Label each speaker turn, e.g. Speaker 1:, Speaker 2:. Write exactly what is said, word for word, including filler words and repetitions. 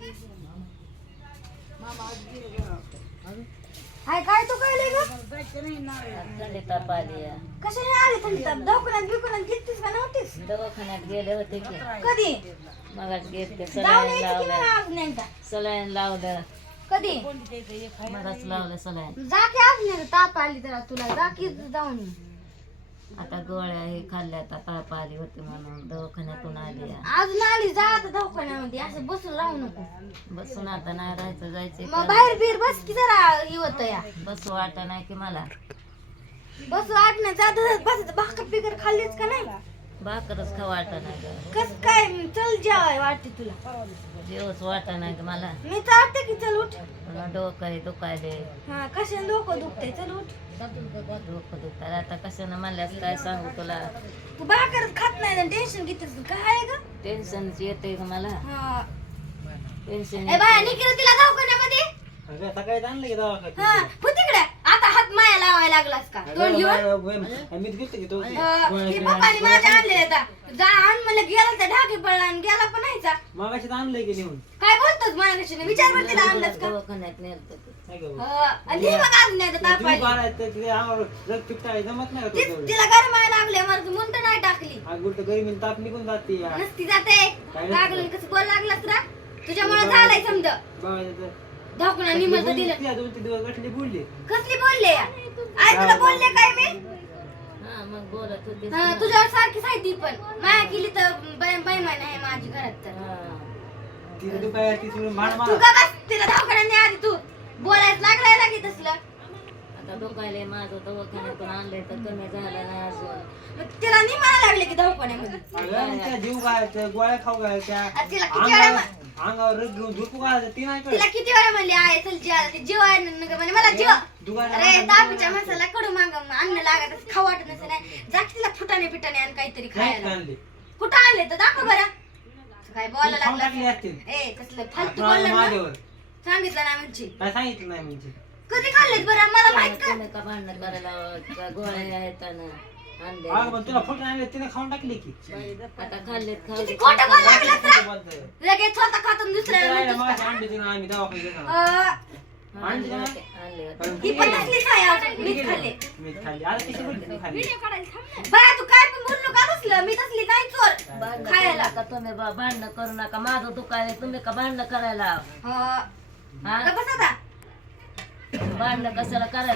Speaker 1: हाय काय तू काय लय ग
Speaker 2: थंडी ताप आली आहे.
Speaker 1: कशाने आली थंडी ताप दवाखान्यात बिकुण्यात गेलतीस का नव्हतीस
Speaker 2: दवाखान्यात गेले होते की
Speaker 1: कधी
Speaker 2: मगाच गेले
Speaker 1: जाऊन
Speaker 2: सलाईन
Speaker 1: यायचं की नाही
Speaker 2: लावलं
Speaker 1: अजून एकदा
Speaker 2: सलाईन लावलं
Speaker 1: कधी
Speaker 2: मगाच लावलं सलाईन.
Speaker 1: जा की अजून एकदा ताप आली तर तुला जा की जाऊन ये.
Speaker 2: आता गोळ्या हे खाल्ल्या आता ताप आली होती म्हणून दवाखान्यातून आली आहे.
Speaker 1: अजून आली जा आता दवाखान्यामध्ये असं बसून राहू नको
Speaker 2: बसून आता नाही राहायचं जायचं
Speaker 1: मग बाहेर बीर बस की जरा येवत या
Speaker 2: बसू वाटा नाही की मला
Speaker 1: बस आठ नाही जात बस भाकर बिकर खाल्लीच का नाही
Speaker 2: भाकरच खा वाटा नाही ग.
Speaker 1: कस काय चल जेवाय वाटते तुला
Speaker 2: जेवच वाटा नाही ग मला.
Speaker 1: मी चालते की चल उठ
Speaker 2: मला डोकं आहे दुखायले
Speaker 1: हा कशाने डोकं दुखतंय चल उठ
Speaker 2: डोकं दुखतात आता कशानं म्हणल्यास काय सांगू तुला.
Speaker 1: तू भाकरच खात नाही टेन्शन घेतेस काय आहे ग
Speaker 2: टेन्शन येते ग मला
Speaker 1: हा
Speaker 2: टेन्शन
Speaker 1: ए बाया निघिल तिला दवाखान्यामध्ये
Speaker 3: सकाळी आणलं की दवाखान्यात
Speaker 1: हा हो तिकडे आता हात माया लावायला लागलास का तोंड घेऊन
Speaker 3: मी गेलतो की तो
Speaker 1: अं, की पप्पानी माझ्या आणले आता जा आण म्हणलं गेला तर ढाकी पडला आणि गेला पण नाहीचा
Speaker 3: मागाशी आणलंय की नेऊन
Speaker 1: काय बोलतोस माझ्याशी विचार बरं तिला आणलंस का
Speaker 2: दवाखान्यात नेलतं की.
Speaker 3: काय गं?
Speaker 1: अं, आणि ती मग अजून नाही ताप
Speaker 3: जीव
Speaker 1: आली
Speaker 3: काढायचं तर तिथे अंगावर रग पिकटाय जमत नाही का
Speaker 1: ती-
Speaker 3: तो तेवढं?
Speaker 1: तिला गरमायला लागले मला मुंट नाही टाकली
Speaker 3: आज उलट गरमीने ताप निघून जाते यार.
Speaker 1: नसती जाते
Speaker 3: काय
Speaker 1: लागलं कसं बोल लागलास ना तुझ्यामुळे झालंय समज
Speaker 3: बघायचं तर.
Speaker 1: धाकून निमंत्रण दिलं
Speaker 3: ती आज दोन तीन दिवस गटली बोलली
Speaker 1: कसली बोलले या? आई तुला बोलले काय मी
Speaker 2: हा मग बोलत होती
Speaker 1: हा, तुझ्यावर सारखी साहिती पण माया केली तर बैमान आहे माझी घरात तर
Speaker 3: तिथे तू काय ती सोडून भांड
Speaker 1: तू
Speaker 3: मारा
Speaker 1: का बस तिला दवाखान्यात नाही आधी तू बोलायच लागलाय लागे तसलं
Speaker 2: आता दुखायले माझं दवाखान्यातून आणलंय तर कमी झालं नाही अजून.
Speaker 1: मग तिला नाही मला लागले की दवाखान्यामध्ये
Speaker 3: अगं, त्या जीव घालायचं गोळ्या खाऊ घालायच्या
Speaker 1: आ, तिला किती वेळा
Speaker 3: अंगावर
Speaker 1: म्हण-
Speaker 3: अंगावर रग घेऊन झोपू घालायचं ती नाही
Speaker 1: तिला
Speaker 3: कळत
Speaker 1: किती वेळा म्हणले आहे चल जेवायला ते जेवाय म्हणे मला जेव
Speaker 3: दुकानात
Speaker 1: अरे तापीच्या मसाला कडू माग अन्न लागत असं खाऊ वाटत नसेल नाही जा की तिला फुटाने पिटाने आण काहीतरी
Speaker 3: नाही
Speaker 1: खायला
Speaker 3: आणली
Speaker 1: कुठं आणले तर दाखव बरं काय बोलायला
Speaker 3: खाऊन टाकली
Speaker 1: लागला
Speaker 3: असतील
Speaker 1: ए कसलं फालतू
Speaker 3: आपलं
Speaker 1: बोलला ना
Speaker 3: माझ्यावर
Speaker 1: सांगितलं ना म्हणजे
Speaker 3: काय सांगितलं नाही म्हणजे
Speaker 1: कधी खाल्लेत बरं मला माहित का
Speaker 2: तुम्ही का भांडण करायला का गोळ्या आहेत ना आणले
Speaker 3: अगं पण तुला फुटून आणले तिने खाऊन टाकली की
Speaker 2: आता खाल्लेत
Speaker 1: किती
Speaker 2: खाल्ले
Speaker 1: खोटं बोल लागलास ना
Speaker 3: बोलतोय.
Speaker 1: लगेच स्वतः खातून दुसऱ्याला
Speaker 3: तिला
Speaker 1: म्हणतोस
Speaker 3: मगाशी
Speaker 1: का?
Speaker 3: आणली तिने आम्ही दवाखान्यात गेलो.
Speaker 1: अं,
Speaker 3: आणली का?
Speaker 2: आणले
Speaker 3: पण
Speaker 1: ही पण नसलीच आहे अजून, मीच खाल्ले
Speaker 3: मीच खाल्ली आता कशी बोलली तू खाल्ली
Speaker 1: बाया तू काय पण बोलू नका बसलं मी तसली नाही चोर
Speaker 2: भांडण
Speaker 1: खायला
Speaker 2: करू नका तुम्ही बा- भांडण करू नका माझं दुखायले तुम्ही का भांडण करायला
Speaker 1: हा
Speaker 2: हा
Speaker 1: बस आता
Speaker 2: भांडण कशाला करायला